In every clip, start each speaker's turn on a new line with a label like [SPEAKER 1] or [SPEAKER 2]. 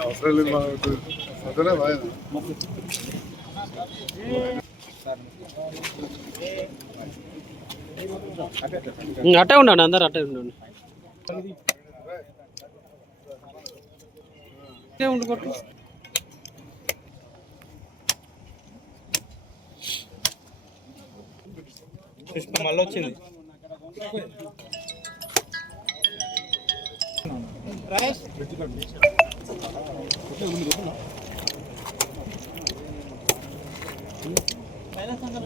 [SPEAKER 1] అవసరం లేదు మాకు అదనే బాగా
[SPEAKER 2] అట్టే ఉండండి అందరు అట్టే ఉండండి ఇదే ఉండు కొట్టు.
[SPEAKER 3] మళ్ళీ వచ్చింది.
[SPEAKER 2] మేడం
[SPEAKER 1] ఇక్కడ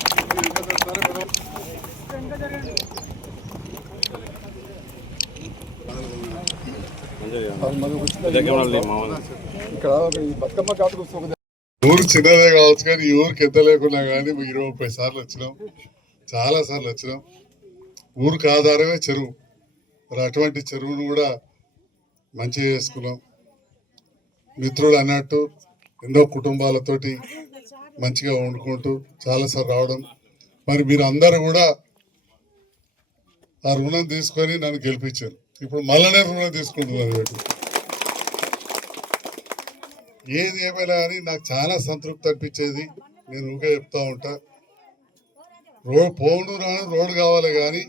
[SPEAKER 1] ఊరు చిన్నదే కావచ్చు కానీ ఈ ఊరికి ఎంత లేకున్నా కానీ ఇరవై ముప్పై సార్లు వచ్చినాం. చాలా సార్లు వచ్చినాం. ఊరికి ఆధారమే చెరువు. మరి అటువంటి చెరువును కూడా మంచిగా చేసుకున్నాం. మిత్రుడు అన్నట్టు ఎన్నో కుటుంబాలతోటి మంచిగా వండుకుంటూ చాలాసార్లు రావడం మరి మీరు అందరూ కూడా ఆ రుణం తీసుకొని నన్ను గెలిపించారు. ఇప్పుడు మళ్ళనే రుణం తీసుకుంటున్నారు ఏది ఏమైనా కానీ నాకు చాలా సంతృప్తి అనిపించేది. నేను ఊగా చెప్తా ఉంటా. రోడ్ పోను రాను రోడ్డు కావాలి కానీ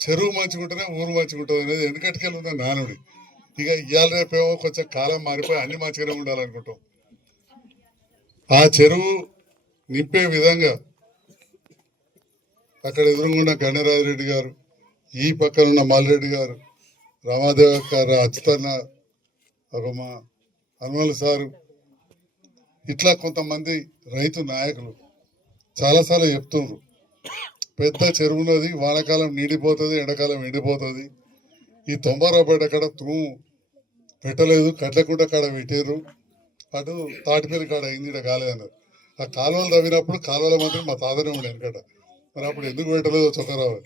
[SPEAKER 1] చెరువు మంచిగుంటేనే ఊరు మంచిగా అనేది వెనకటికెళ్ళి ఉంది నానుడి. ఇక ఇవాళ రేపేమో కొంచెం కాలం మారిపోయి అన్ని మంచిగానే ఉండాలనుకుంటాం. ఆ చెరువు నింపే విధంగా అక్కడ ఎదురుగుండా గణరాజరెడ్డి గారు ఈ పక్కన ఉన్న మాలిరెడ్డి గారు రామాదేవ గారు అచ్యుతన్న ఒక మా హనుమల్ సారు ఇట్లా కొంతమంది రైతు నాయకులు చాలాసార్లు చెప్తున్నారు పెద్ద చెరువున్నది వానాకాలం నీడిపోతుంది ఎండాకాలం ఎండిపోతుంది. ఈ తొంభారావుపేట కాడ తూము పెట్టలేదు కట్లకుంట కాడ పెట్టారు అటు తాటిపల్లి కాడ అయింది ఇక్కడ కాలేదన్నారు. ఆ కాలువలు తవ్వినప్పుడు కాలువల మాత్రం మా తాతనే ఉండే వెనకట. మరి అప్పుడు ఎందుకు పెట్టలేదో చొక్కరావు